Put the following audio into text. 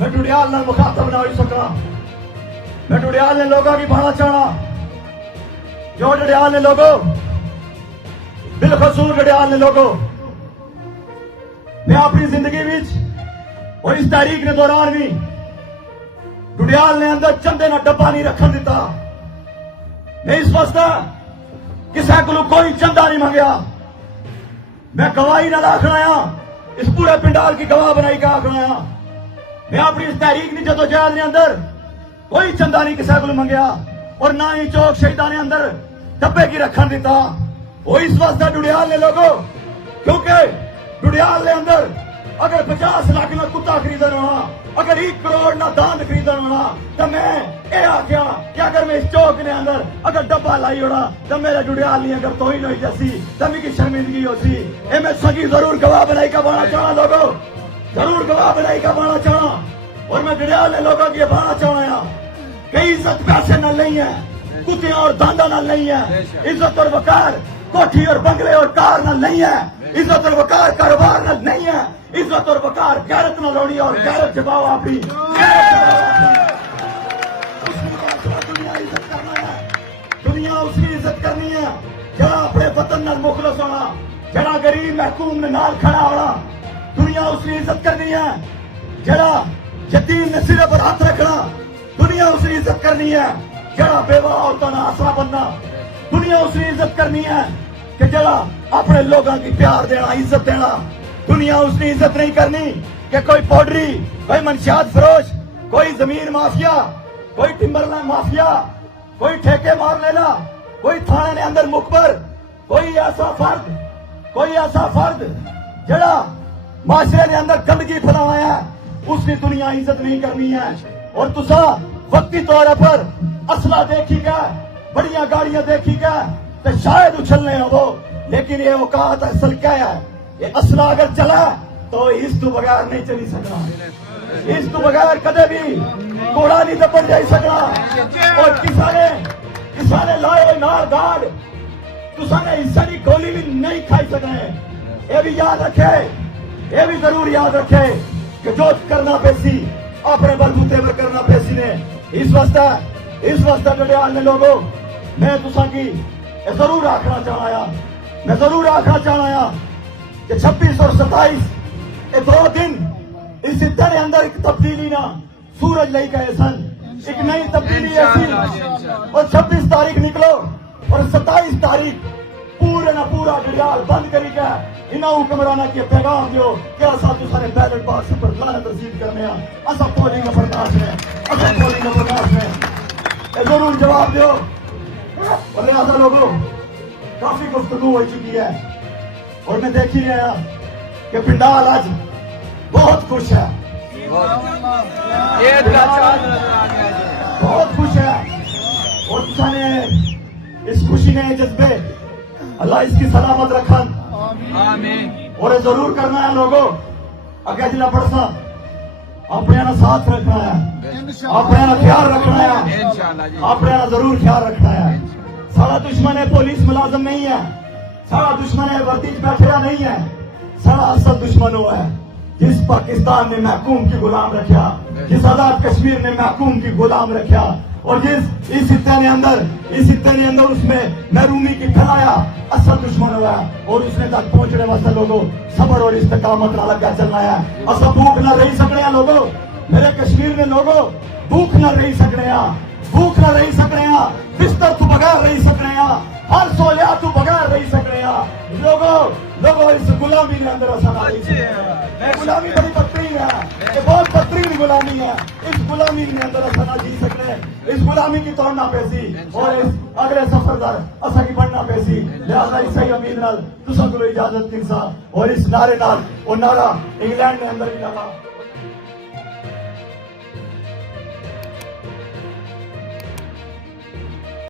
میں ڈڈیال نال مخاطب نہ ہوئی سکا. میں ڈڈیال نے لوگوں کی بہنا چاہنا جو ڈڈیال نے لوگوں بالخصوص ڈڈیال نے لوگوں میں اپنی زندگی وچ اور اس تاریخ کے دوران بھی ڈڈیال نے اندر چندے نہ ڈبا نہیں رکھن دیتا. میں اس واسطے کسی کو کوئی چندہ نہیں منگیا. میں گواہی نہ آخنا اس پورے پنڈال کی گواہ بنائی کا آخنا. میں اپنی اس تحریک کی جدوجہد نے اندر کوئی چندہ نہیں کسی کو منگیا اور نہ ہی چوک شہیدان نے اندر ڈبے کی رکھن دیتا. وہ اس واسطے ڈڈیال نے لوگوں کیونکہ ڈڈیال نے اندر اگر 50 لاکھ نہ کتا خریدنا ہونا اگر 1 کروڑ نہ داند خریدنا ہونا تو میں یہ آخیا کہ اگر میں اس چوک نے اندر اگر ڈبا لائی ہونا تو میرے ڈڈیال نہیں اگر توہین ہوئی جیسی تو میری شرمندگی ہوتی. اے میں سگی ضرور گواہ بنائی کا بانا چاہنا لوگوں ضرور گواہ بنائی کا بانا چاہنا. اور میں ڈڈیال نے لوگوں کی بانا چاہنا کہ عزت پیسے نہ نہیں ہے کتیاں اور داندا نہ نہیں ہے. عزت اور وقار کوٹھی اور بنگلے اور کار نہ نہیں ہے. عزت اور وقار کاروبار نہ نہیں ہے. عزت اور وقار غیرت نہ لوڑی اور غیرت جگاؤ اپنی. دنیا اس کی عزت کرنی ہے جڑا اپنے وطن نال مخلص ہونا جڑا غریب محکوم میں نال کھڑا ہونا. دنیا اس کی عزت کرنی ہے جڑا یتیم نے سرے پر ہاتھ رکھنا. دنیا اس کی عزت کرنی ہے جڑا بیوہ عورتوں کا آسرا بننا. دنیا اس کی عزت کرنی ہے کہ جڑا اپنے لوگوں کی پیار دینا عزت دینا. دنیا اس کی عزت نہیں کرنی کہ کوئی پاؤڈری کوئی منشیات فروش کوئی زمین مافیا کوئی ٹمبر لینڈ مافیا کوئی ٹھیکے مار لینا کوئی تھانے نے اندر مخبر کوئی ایسا فرد جڑا معاشرے نے اندر گندگی پھیلایا ہے اس کی دنیا عزت نہیں کرنی ہے. اور تسا وقتی طور پر اسلحہ دیکھی گا بڑیاں گاڑیاں دیکھی گا تو شاید اچھلنے ہو وہ لیکن یہ اوقات اصل کیا ہے یہ اسلحہ اگر چلا تو اس تو بغیر نہیں چلی سکنا. اس تو بغیر کدے بھی گھوڑا نہیں دبن جائی سکنا. اور کسانے لائے ہوئے نار گاڑ تسانے حصہ کی گولی بھی نہیں کھائی سکنے. یہ بھی یاد رکھے یہ بھی ضرور یاد رکھے کہ جو کرنا پیسی اپنے بلبوتے پر کرنا پیسی نے. اس واسطے ڈڈیال نے لوگوں میں تساں کی ضرور آخنا چاہنا کہ 26 اور 27 یہ 2 دن اس خطے کے اندر ایک تبدیلی نہ سورج لئی گئے سن. ایک نئی تبدیلی ایسی اور 26 تاریخ نکلو اور 27 تاریخ پورے نہ پورا ڈڈیال بند کری گیا. انہاں حکمرانہ کی پیغام دیو کہ اساں تساں نے بیلٹ باکس پر لعنت رسید کرنے ہیں اساں پولنگ برداشت ہے ضرور جواب دیو. اور لہذا لوگوں کافی گفتگو ہو چکی ہے اور میں دیکھ ہی رہا کہ پنڈال آج بہت خوش ہے بہت خوش ہے. اور تساں نے اس خوشی نے جذبے اللہ اس کی سلامت رکھن اور ضرور کرنا ہے لوگوں اگے جلا پڑسا اپنے ساتھ رکھنا ہے اپنے خیال رکھنا ہے اپنے ضرور خیال رکھنا ہے. سارا دشمن ہے پولیس ملازم نہیں ہے سارا دشمن ہے وردی بیٹھا نہیں ہے. سارا اصل دشمن ہوا ہے جس پاکستان نے محکوم کی غلام رکھا جس آزاد کشمیر نے محکوم کی غلام رکھا اور جس اس خطے نے اندر اس میں محرومی کی پھیلایا اصل دشمن ہوا ہے. اور اس نے تک پہنچنے واسطے لوگوں صبر اور استقامت نہ لگا چلنا ہے. اصل بھوک نہ رہی سکنے ہیں لوگوں میرے کشمیر میں لوگوں بھوک نہ رہی سکنے ہیں بستر تو بغیر رہی سکنے ہیں ہر سہولیات تو بغیر رہی سکنے ہیں. لوگوں اس غلامی کے اندر غلامی بڑی بدترین ہے یہ بہت بدترین غلامی ہے. اس غلامی کے اندر اصل نہ جی سکنے اس غلامی کی توڑنا پیسی اور اس اگلے سفر در اصل کی بڑھنا پیسی. لہذا اس صحیح امید نال تساں کو اجازت دینسا اور اس نعرے نال اور نعرہ انگلینڈ کے اندر بھی لگا